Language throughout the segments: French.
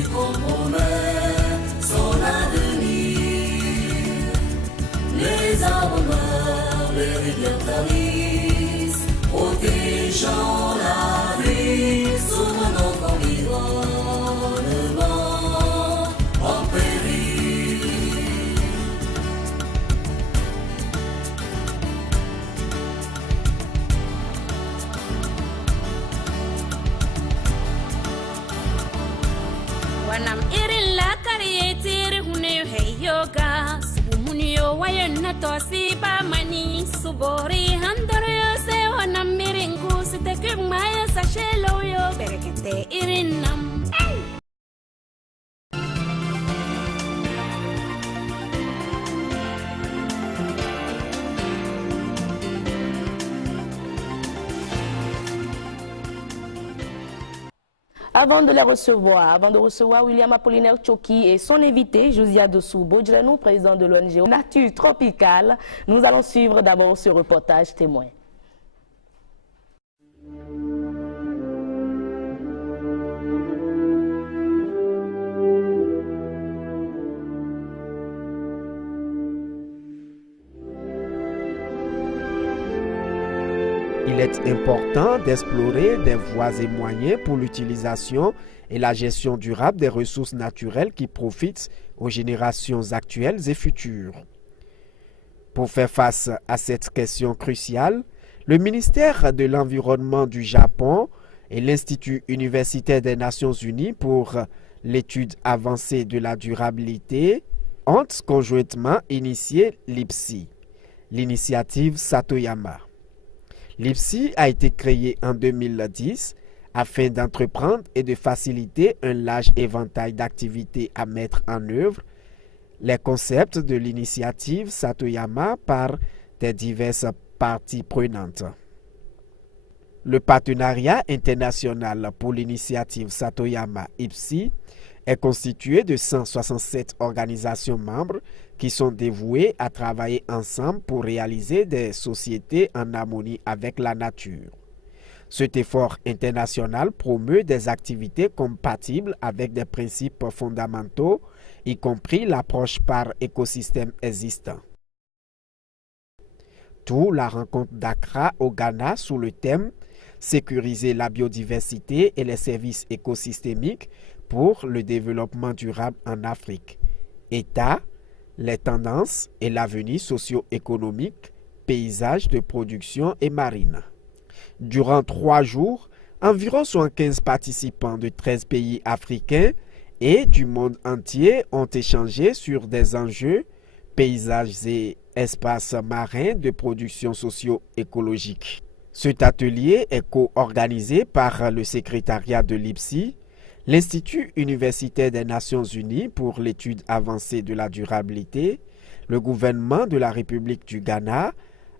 tu compromets son avenir. Les arbres meurent, les rivières tarissent, protégeant la vie, souvent notre environnement en péril. Wanam irin la karietir hune hey yoga subumunio wayonna tosi ba mani subori handoro yo se wanam mirin kusite kumaya sashelo yo berekete irin nam. Avant de recevoir William Apollinaire Tchoki et son invité, Josia Dossou Bodjrenou, président de l'ONG Nature Tropicale, nous allons suivre d'abord ce reportage témoin. Il est important d'explorer des voies et moyens pour l'utilisation et la gestion durable des ressources naturelles qui profitent aux générations actuelles et futures. Pour faire face à cette question cruciale, le ministère de l'Environnement du Japon et l'Institut universitaire des Nations Unies pour l'étude avancée de la durabilité ont conjointement initié l'IPSI, l'initiative Satoyama. L'IPSI a été créé en 2010 afin d'entreprendre et de faciliter un large éventail d'activités à mettre en œuvre les concepts de l'initiative Satoyama par des diverses parties prenantes. Le partenariat international pour l'initiative Satoyama IPSI est constitué de 167 organisations membres qui sont dévouées à travailler ensemble pour réaliser des sociétés en harmonie avec la nature. Cet effort international promeut des activités compatibles avec des principes fondamentaux, y compris l'approche par écosystème existant. Tout la rencontre d'Accra au Ghana sous le thème « Sécuriser la biodiversité et les services écosystémiques pour le développement durable en Afrique. État, les tendances et l'avenir socio-économique, paysages de production et marine ». Durant 3 jours, environ 75 participants de 13 pays africains et du monde entier ont échangé sur des enjeux, paysages et espaces marins de production socio-écologique. Cet atelier est co-organisé par le secrétariat de l'IPSI, l'Institut universitaire des Nations Unies pour l'étude avancée de la durabilité, le gouvernement de la République du Ghana,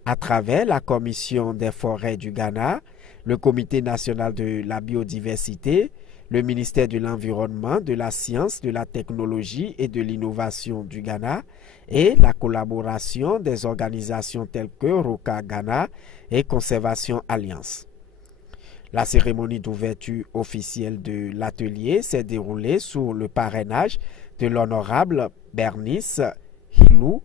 à travers la Commission des forêts du Ghana, le Comité national de la biodiversité, le ministère de l'Environnement, de la Science, de la Technologie et de l'Innovation du Ghana et la collaboration des organisations telles que Roca Ghana et Conservation Alliance. La cérémonie d'ouverture officielle de l'atelier s'est déroulée sous le parrainage de l'honorable Bernice Hilou,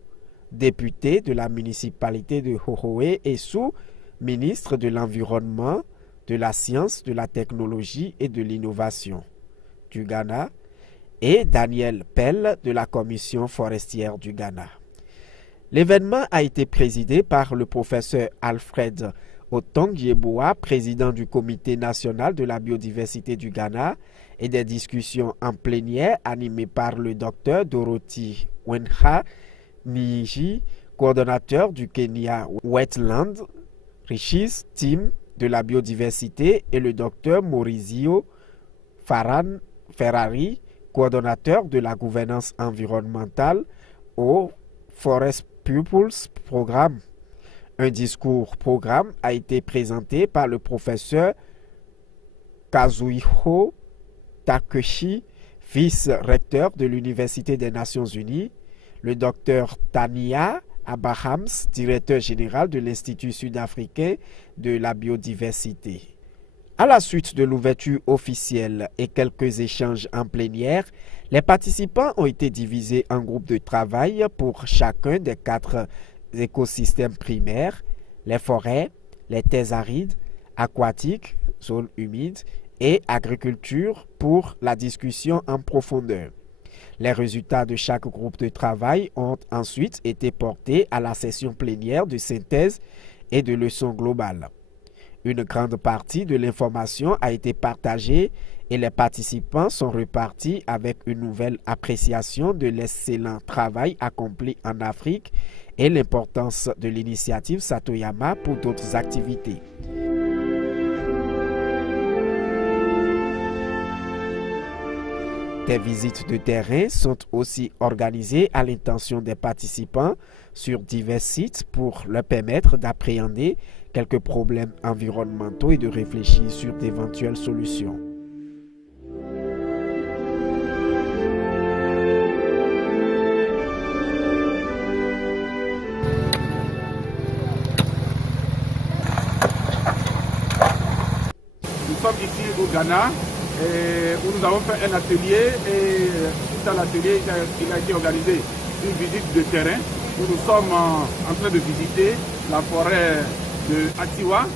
député de la municipalité de Hohoe et sous-ministre de l'Environnement, de la Science, de la Technologie et de l'Innovation du Ghana, et Daniel Pell de la Commission forestière du Ghana. L'événement a été présidé par le professeur Alfred Otong-Yeboah, président du Comité national de la biodiversité du Ghana, et des discussions en plénière animées par le docteur Dorothy Wenha Niji, coordonnateur du Kenya Wetland Riches Team de la biodiversité, et le docteur Maurizio Ferrari, coordonnateur de la gouvernance environnementale au Forest Pupils Programme. Un discours-programme a été présenté par le professeur Kazuhiko Takeshi, vice-recteur de l'Université des Nations Unies, le docteur Tania Abrahams, directeur général de l'Institut sud-africain de la biodiversité. À la suite de l'ouverture officielle et quelques échanges en plénière, les participants ont été divisés en groupes de travail pour chacun des 4 écosystèmes primaires, les forêts, les terres arides, aquatiques, zones humides et agriculture pour la discussion en profondeur. Les résultats de chaque groupe de travail ont ensuite été portés à la session plénière de synthèse et de leçon globale. Une grande partie de l'information a été partagée et les participants sont repartis avec une nouvelle appréciation de l'excellent travail accompli en Afrique et l'importance de l'initiative Satoyama pour d'autres activités. Des visites de terrain sont aussi organisées à l'intention des participants sur divers sites pour leur permettre d'appréhender quelques problèmes environnementaux et de réfléchir sur d'éventuelles solutions. Nous sommes ici au Ghana où nous avons fait un atelier et suite à l'atelier, il a été organisé une visite de terrain où nous sommes en train de visiter la forêt de Atiwa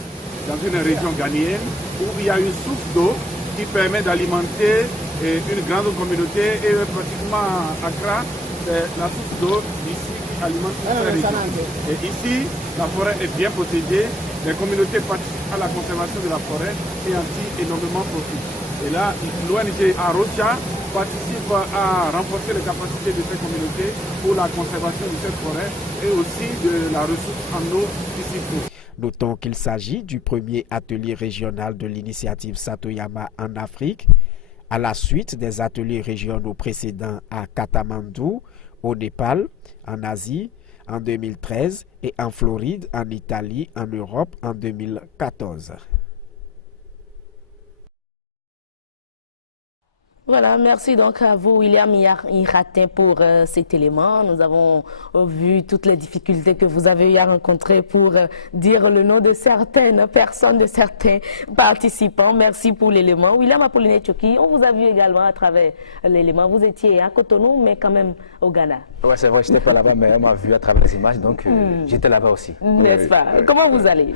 dans une région ghanéenne où il y a une source d'eau qui permet d'alimenter une grande communauté et pratiquement Accra, c'est la source d'eau d'ici qui alimente toute la région. Et ici, la forêt est bien protégée, les communautés participent à la conservation de la forêt et en tirent énormément profit. Et là, l'ONG Arocha participe à renforcer les capacités de ces communautés pour la conservation de cette forêt et aussi de la ressource en eau ici. Notons qu'il s'agit du premier atelier régional de l'initiative Satoyama en Afrique, à la suite des ateliers régionaux précédents à Katmandou, au Népal, en Asie, en 2013 et en Floride, en Italie, en Europe, en 2014. Voilà, merci donc à vous, William Iratin, pour cet élément. Nous avons vu toutes les difficultés que vous avez eu à rencontrer pour dire le nom de certaines personnes, de certains participants. Merci pour l'élément. William Apollinaire Tchoki, on vous a vu également à travers l'élément. Vous étiez à Cotonou, mais quand même au Ghana. Oui, c'est vrai, je n'étais pas là-bas, mais on m'a vu à travers les images, donc j'étais là-bas aussi. N'est-ce pas? Comment vous allez?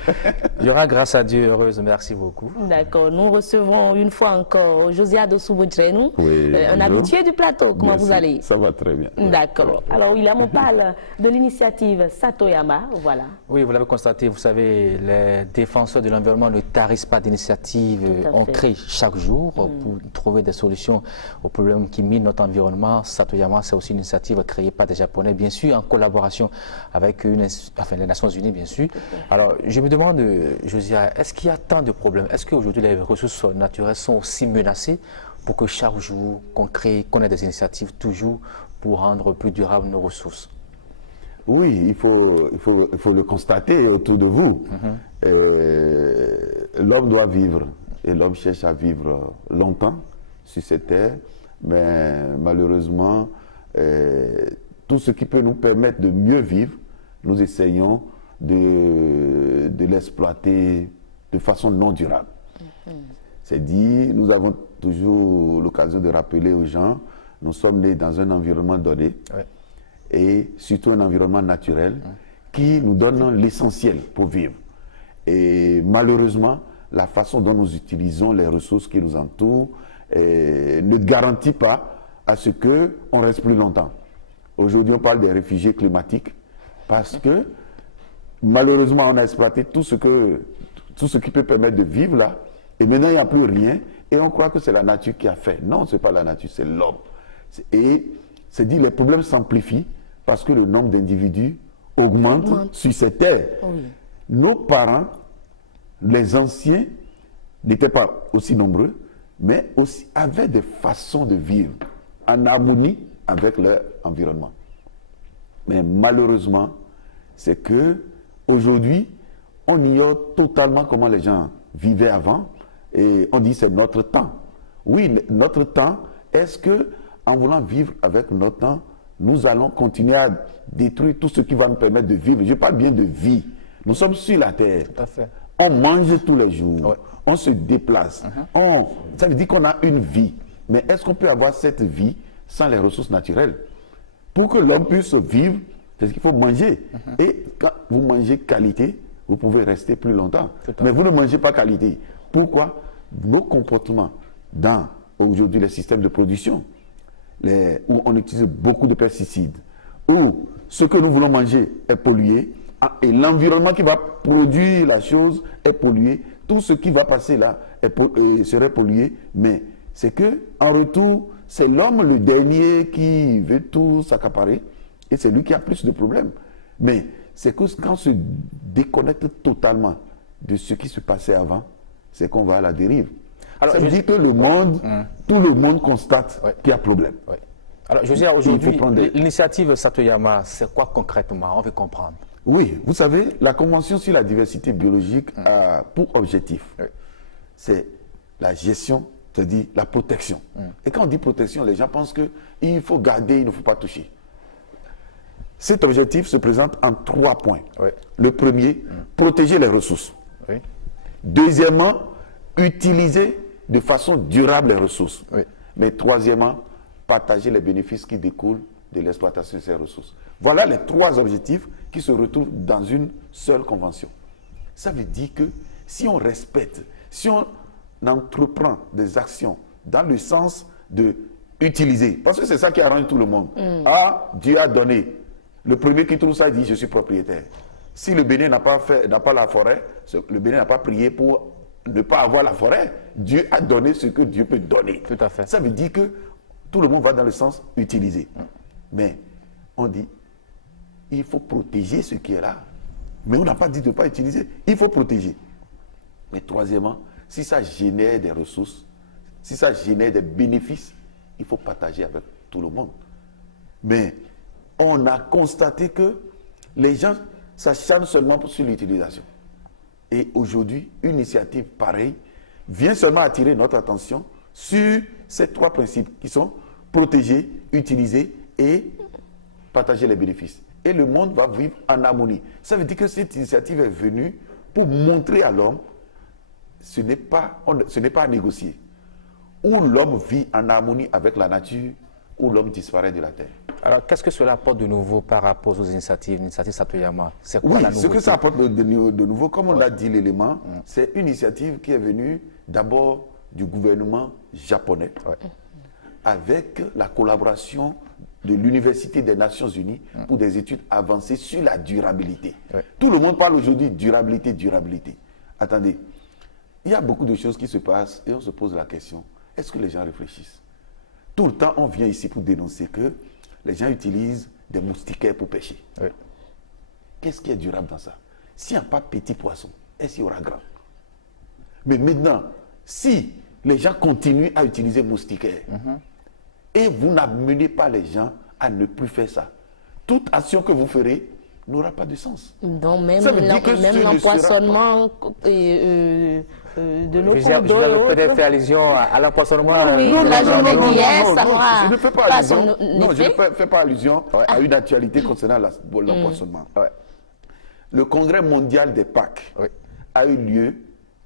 Il y aura, grâce à Dieu, heureuse, merci beaucoup. D'accord, nous recevons une fois encore Josiah Dossou-Bodjrenou, un habitué du plateau. Comment vous allez? Ça va très bien. D'accord. Alors, William, on parle de l'initiative Satoyama, voilà. Oui, vous l'avez constaté, vous savez, les défenseurs de l'environnement ne tarissent pas d'initiatives. On crée chaque jour pour trouver des solutions aux problèmes qui minent notre environnement. Satoyama, c'est aussi une initiative créée par des Japonais, bien sûr, en collaboration avec les Nations Unies, bien sûr. Alors, je me demande, Josiah, est-ce qu'il y a tant de problèmes? Est-ce qu'aujourd'hui, les ressources naturelles sont aussi menacées pour que chaque jour qu'on ait des initiatives toujours pour rendre plus durables nos ressources? Oui, il faut le constater autour de vous. L'homme doit vivre et l'homme cherche à vivre longtemps sur cette terre, mais malheureusement, tout ce qui peut nous permettre de mieux vivre, nous essayons de l'exploiter de façon non durable. C'est dit, nous avons toujours l'occasion de rappeler aux gens, nous sommes nés dans un environnement donné, et surtout un environnement naturel qui nous donne l'essentiel pour vivre. Et malheureusement, la façon dont nous utilisons les ressources qui nous entourent ne garantit pas à ce qu'on reste plus longtemps. Aujourd'hui, on parle des réfugiés climatiques parce que malheureusement, on a exploité tout ce qui peut permettre de vivre là, et maintenant, il n'y a plus rien, et on croit que c'est la nature qui a fait. Non, ce n'est pas la nature, c'est l'homme. Et c'est dit, les problèmes s'amplifient parce que le nombre d'individus augmente sur cette terre. Nos parents, les anciens, n'étaient pas aussi nombreux, mais aussi avaient des façons de vivre en harmonie avec leur environnement. Mais malheureusement, c'est que aujourd'hui, on ignore totalement comment les gens vivaient avant et on dit c'est notre temps. Oui, notre temps, est-ce que en voulant vivre avec notre temps, nous allons continuer à détruire tout ce qui va nous permettre de vivre? Je parle bien de vie. Nous sommes sur la terre. Tout à fait. On mange tous les jours, on se déplace, ça veut dire qu'on a une vie. Mais est-ce qu'on peut avoir cette vie sans les ressources naturelles? Pour que l'homme puisse vivre, c'est ce qu'il faut manger. Et quand vous mangez qualité, vous pouvez rester plus longtemps. Mais vous ne mangez pas qualité. Pourquoi? Nos comportements dans aujourd'hui les systèmes de production, où on utilise beaucoup de pesticides, où ce que nous voulons manger est pollué, et l'environnement qui va produire la chose est pollué, tout ce qui va passer là serait pollué, mais c'est que en retour, c'est l'homme le dernier qui veut tout s'accaparer, et c'est lui qui a plus de problèmes. Mais c'est que quand on se déconnecte totalement de ce qui se passait avant, c'est qu'on va à la dérive. Alors, ça veut dire que le monde, tout le monde constate qu'il y a problème. Alors, je veux dire, aujourd'hui, l'initiative Satoyama, c'est quoi concrètement? On veut comprendre. Oui, vous savez, la Convention sur la diversité biologique a pour objectif, c'est la gestion, c'est-à-dire la protection. Et quand on dit protection, les gens pensent qu'il faut garder, il ne faut pas toucher. Cet objectif se présente en 3 points. Le premier, protéger les ressources. Deuxièmement, utiliser de façon durable les ressources. Mais troisièmement, partager les bénéfices qui découlent de l'exploitation de ces ressources. Voilà les 3 objectifs qui se retrouvent dans une seule convention. Ça veut dire que si on respecte, si on entreprend des actions dans le sens de utiliser, parce que c'est ça qui arrange tout le monde. Ah, Dieu a donné. Le premier qui trouve ça dit je suis propriétaire. Si le Bénin n'a pas la forêt, le Bénin n'a pas prié pour ne pas avoir la forêt. Dieu a donné ce que Dieu peut donner. Tout à fait. Ça veut dire que tout le monde va dans le sens utiliser. Mais on dit il faut protéger ce qui est là. Mais on n'a pas dit de ne pas utiliser. Il faut protéger. Mais troisièmement, si ça génère des ressources, si ça génère des bénéfices, il faut partager avec tout le monde. Mais on a constaté que les gens s'acharnent seulement sur l'utilisation. Et aujourd'hui, une initiative pareille vient seulement attirer notre attention sur ces 3 principes qui sont protéger, utiliser et partager les bénéfices. Et le monde va vivre en harmonie. Ça veut dire que cette initiative est venue pour montrer à l'homme ce n'est pas à négocier. Ou l'homme vit en harmonie avec la nature, ou l'homme disparaît de la terre. Alors, qu'est-ce que cela apporte de nouveau par rapport aux initiatives Satoyama? C'est quoi la nouveauté? Ce que ça apporte de nouveau, comme on l'a dit l'élément, c'est une initiative qui est venue d'abord du gouvernement japonais, avec la collaboration de l'Université des Nations Unies pour des études avancées sur la durabilité. Tout le monde parle aujourd'hui de durabilité, durabilité. Attendez, il y a beaucoup de choses qui se passent et on se pose la question, est-ce que les gens réfléchissent? Tout le temps, on vient ici pour dénoncer que les gens utilisent des moustiquaires pour pêcher. Qu'est-ce qui est durable dans ça? S'il n'y a pas petit poisson, est-ce qu'il y aura grand? Mais maintenant, si les gens continuent à utiliser moustiquaires, et vous n'amenez pas les gens à ne plus faire ça, toute action que vous ferez n'aura pas de sens. Donc même l'empoisonnement de nos cours d'eau. Je peut-être faire allusion à l'empoisonnement. Oui, la journée d'hier, ça n'aura je ne fais pas allusion. Non, je ne fais pas allusion à une actualité concernant l'empoisonnement. Le congrès mondial des Pâques a eu lieu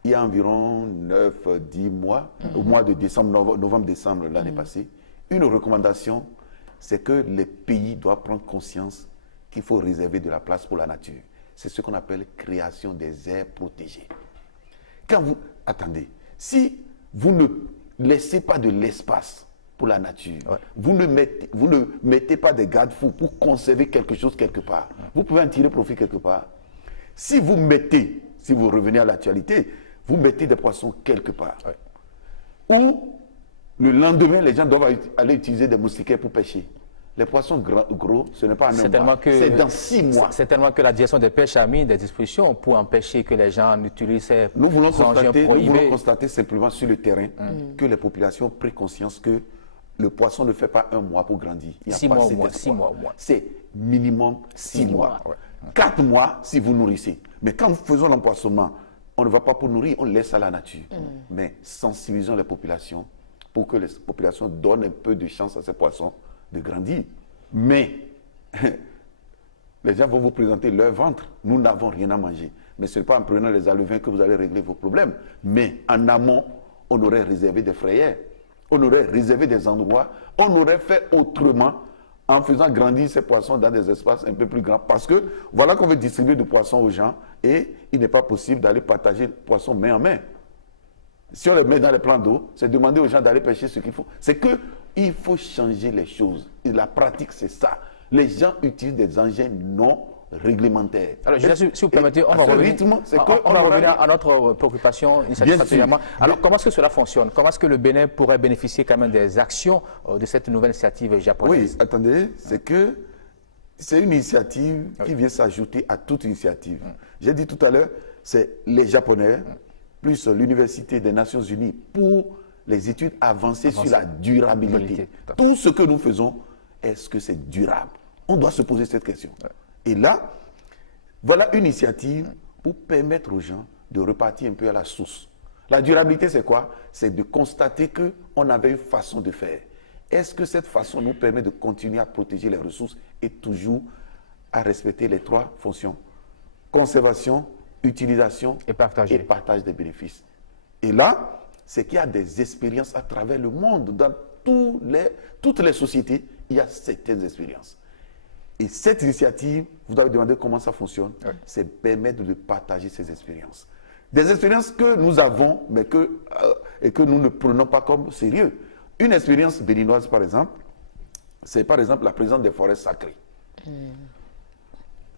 il y a environ 9-10 mois, au mois de décembre, novembre-décembre l'année passée. Une recommandation, c'est que les pays doivent prendre conscience qu'il faut réserver de la place pour la nature. C'est ce qu'on appelle création des aires protégées. Attendez, si vous ne laissez pas de l'espace pour la nature, vous ne mettez pas des garde-fous pour conserver quelque chose quelque part, vous pouvez en tirer profit quelque part. Si vous revenez à l'actualité, vous mettez des poissons quelque part. Ou le lendemain, les gens doivent aller utiliser des moustiquaires pour pêcher. Les poissons gros, ce n'est pas en un mois, c'est dans 6 mois. C'est tellement que la direction des pêches a mis des dispositions pour empêcher que les gens n'utilisent ces engins prohibés. Nous voulons constater simplement sur le terrain que les populations prennent conscience que le poisson ne fait pas un mois pour grandir. 6 mois au moins. 6 mois au moins. C'est minimum 6 mois. 4 mois si vous nourrissez. Mais quand nous faisons l'empoisonnement, on ne va pas pour nourrir, on laisse à la nature. Mais sensibilisons les populations pour que les populations donnent un peu de chance à ces poissons de grandir. Mais les gens vont vous présenter leur ventre. Nous n'avons rien à manger. Mais ce n'est pas en prenant les alevins que vous allez régler vos problèmes. Mais en amont, on aurait réservé des frayères, on aurait réservé des endroits, on aurait fait autrement en faisant grandir ces poissons dans des espaces un peu plus grands. Parce que voilà qu'on veut distribuer du poisson aux gens et il n'est pas possible d'aller partager le poisson main en main. Si on les met dans les plans d'eau, c'est demander aux gens d'aller pêcher ce qu'il faut. C'est qu'il faut changer les choses. Et la pratique, c'est ça. Les gens utilisent des engins non réglementaires. Alors, si vous permettez, on va revenir à notre préoccupation. Alors, comment est-ce que cela fonctionne? Comment est-ce que le Bénin pourrait bénéficier quand même des actions de cette nouvelle initiative japonaise? Oui, attendez, c'est une initiative qui vient s'ajouter à toute initiative. J'ai dit tout à l'heure, c'est les Japonais, plus l'Université des Nations Unies pour les études avancées sur la durabilité. Tout ce que nous faisons, est-ce que c'est durable? On doit se poser cette question. Et là, voilà une initiative pour permettre aux gens de repartir un peu à la source. La durabilité, c'est quoi? C'est de constater qu'on avait une façon de faire. Est-ce que cette façon nous permet de continuer à protéger les ressources et toujours à respecter les trois fonctions? Conservation, utilisation et partage des bénéfices. Et là, c'est qu'il y a des expériences à travers le monde. Dans toutes les sociétés, il y a certaines expériences. Et cette initiative, vous avez demandé comment ça fonctionne, c'est permettre de partager ces expériences. Des expériences que nous avons, mais et que nous ne prenons pas comme sérieux. Une expérience béninoise, par exemple, c'est par exemple la présence des forêts sacrées.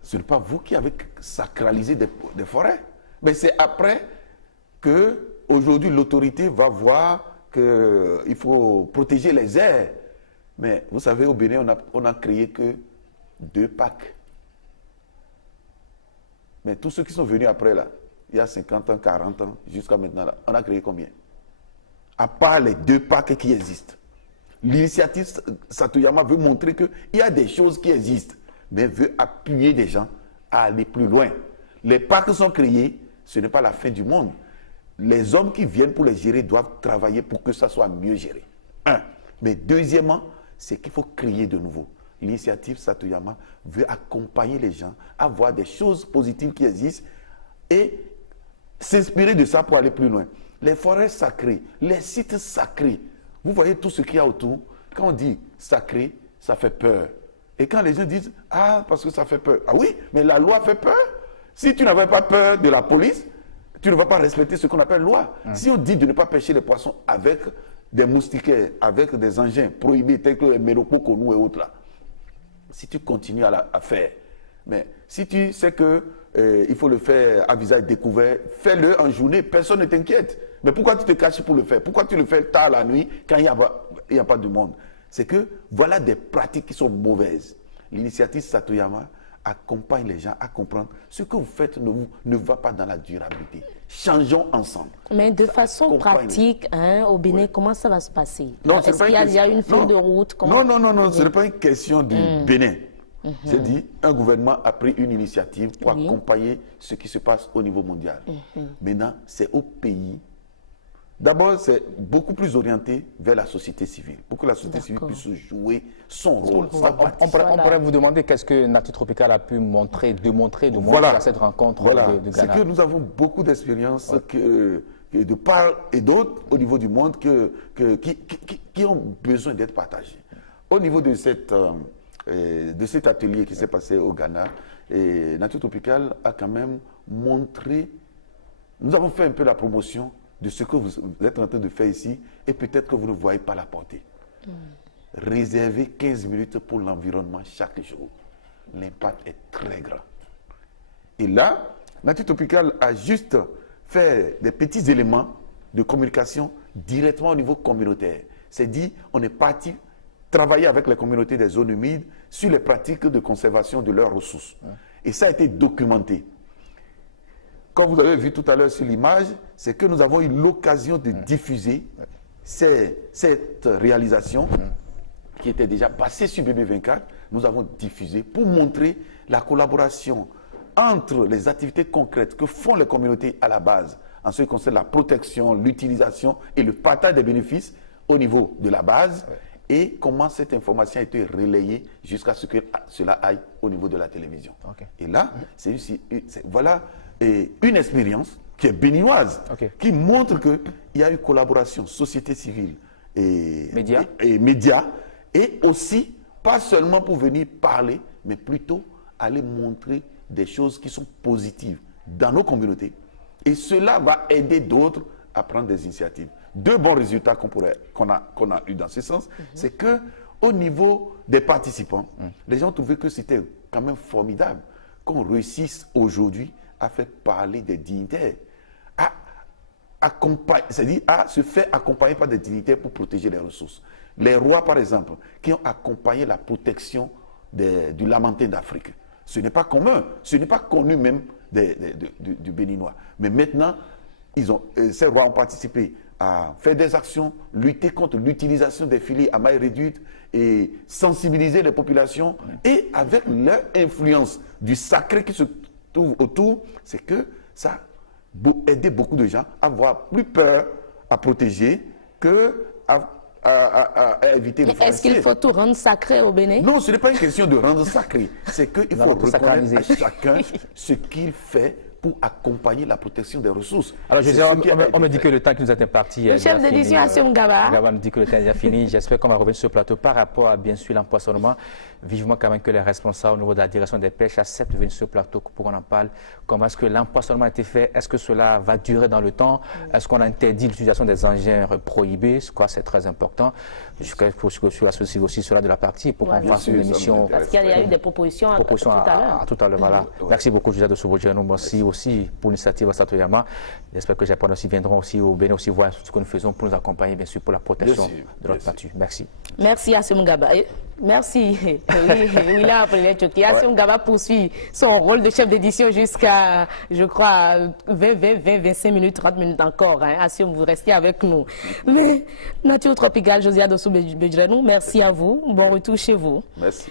Ce n'est pas vous qui avez sacralisé des forêts, mais c'est après que aujourd'hui l'autorité va voir qu'il faut protéger les aires. Mais vous savez, au Bénin, on a créé que 2 parcs. Mais tous ceux qui sont venus après, là, il y a 50 ans, 40 ans, jusqu'à maintenant, là, on a créé combien? À part les 2 parcs qui existent. L'initiative Satoyama veut montrer qu'il y a des choses qui existent, mais veut appuyer des gens à aller plus loin. Les parcs sont créés, ce n'est pas la fin du monde. Les hommes qui viennent pour les gérer doivent travailler pour que ça soit mieux géré. Mais deuxièmement, c'est qu'il faut créer de nouveau. L'initiative Satoyama veut accompagner les gens à voir des choses positives qui existent et s'inspirer de ça pour aller plus loin. Les forêts sacrées, les sites sacrés, vous voyez tout ce qu'il y a autour. Quand on dit sacré, ça fait peur. Et quand les gens disent, ah, parce que ça fait peur. Ah oui, mais la loi fait peur. Si tu n'avais pas peur de la police, tu ne vas pas respecter ce qu'on appelle loi. Si on dit de ne pas pêcher les poissons avec des moustiquaires, avec des engins prohibés tels que les mélopoconou et autres là, si tu continues à faire, mais si tu sais qu'il faut le faire à visage découvert, fais-le en journée, personne ne t'inquiète. Mais pourquoi tu te caches pour le faire? Pourquoi tu le fais tard la nuit quand il n'y a pas de monde? C'est que voilà des pratiques qui sont mauvaises. L'initiative Satoyama accompagne les gens à comprendre ce que vous faites ne va pas dans la durabilité. Changeons ensemble. Mais de façon pratique, au Bénin, comment ça va se passer? Est-ce qu'il y a une feuille de route? Non, ce n'est pas une question du Bénin. J'ai dit, un gouvernement a pris une initiative pour accompagner ce qui se passe au niveau mondial. Maintenant, c'est au pays. D'abord, c'est beaucoup plus orienté vers la société civile, pour que la société civile puisse jouer son rôle. On pourrait vous demander qu'est-ce que Nature Tropicale a pu démontrer à cette rencontre de Ghana. C'est que nous avons beaucoup d'expériences de part et d'autre au niveau du monde qui ont besoin d'être partagées. Au niveau de cet atelier qui s'est passé au Ghana, Nature Tropicale a quand même montré, nous avons fait un peu la promotion de ce que vous êtes en train de faire ici et peut-être que vous ne voyez pas la portée. Réservez 15 minutes pour l'environnement chaque jour. L'impact est très grand. Et là, Nature Tropicale a juste fait des petits éléments de communication directement au niveau communautaire. C'est dit, on est parti travailler avec les communautés des zones humides sur les pratiques de conservation de leurs ressources. Et ça a été documenté. Comme vous avez vu tout à l'heure sur l'image, c'est que nous avons eu l'occasion de diffuser cette réalisation qui était déjà passée sur BB24. Nous avons diffusé pour montrer la collaboration entre les activités concrètes que font les communautés à la base, en ce qui concerne la protection, l'utilisation et le partage des bénéfices au niveau de la base, et comment cette information a été relayée jusqu'à ce que cela aille au niveau de la télévision. Et là, voilà une expérience qui est béninoise, Ok. qui montre qu'il y a eu collaboration société civile et Médias. et médias, et aussi, pas seulement pour venir parler, mais plutôt aller montrer des choses qui sont positives dans nos communautés. Et cela va aider d'autres à prendre des initiatives. Deux bons résultats qu'on a eu dans ce sens, c'est que au niveau des participants, les gens trouvaient que c'était quand même formidable qu'on réussisse aujourd'hui à faire parler des dignitaires, c'est-à-dire à se faire accompagner par des dignitaires pour protéger les ressources. Les rois, par exemple, qui ont accompagné la protection du lamentin d'Afrique. Ce n'est pas commun, ce n'est pas connu même du Béninois. Mais maintenant, ces rois ont participé à faire des actions, lutter contre l'utilisation des filets à maille réduite et sensibiliser les populations. Et avec leur influence du sacré qui se trouve autour, c'est que ça a aidé beaucoup de gens à avoir plus peur à protéger que à éviter le forestier. Est-ce qu'il faut tout rendre sacré au Bénin? Non, ce n'est pas une question de rendre sacré. C'est qu'il faut reconnaître à chacun ce qu'il fait pour accompagner la protection des ressources. Alors, je disais, on me dit que le temps qui nous est imparti Le chef d'édition Assome Gaba. Gaba nous dit que le temps est déjà fini. J'espère qu'on va revenir sur le plateau par rapport à, bien sûr, l'empoisonnement. Vivement quand même que les responsables au niveau de la direction des pêches acceptent de venir sur le plateau pour qu'on en parle. Comment est-ce que l'empoisonnement a été fait? Est-ce que cela va durer dans le temps? Est-ce qu'on a interdit l'utilisation des engins prohibés? C'est très important. Je crois qu'il faut aussi cela de la partie pour qu'on fasse une émission. Parce qu'il y a eu des propositions tout à l'heure. Tout à l'heure, voilà. Merci beaucoup, José de Sobodjano. Merci aussi pour l'initiative à Satoyama. J'espère que les Japonais aussi viendront aussi au Bénin aussi voir ce que nous faisons pour nous accompagner, bien sûr, pour la protection de notre patrie. Merci. Merci Assome Gaba. Merci. William Apolline-Tchoki. Assome Gaba poursuit son rôle de chef d'édition jusqu'à, je crois, 25 minutes, 30 minutes encore. Assome, vous restez avec nous. Mais Nature Tropicale, Josiane Dossou Bedjrenou, merci à vous. Bon retour chez vous. Merci.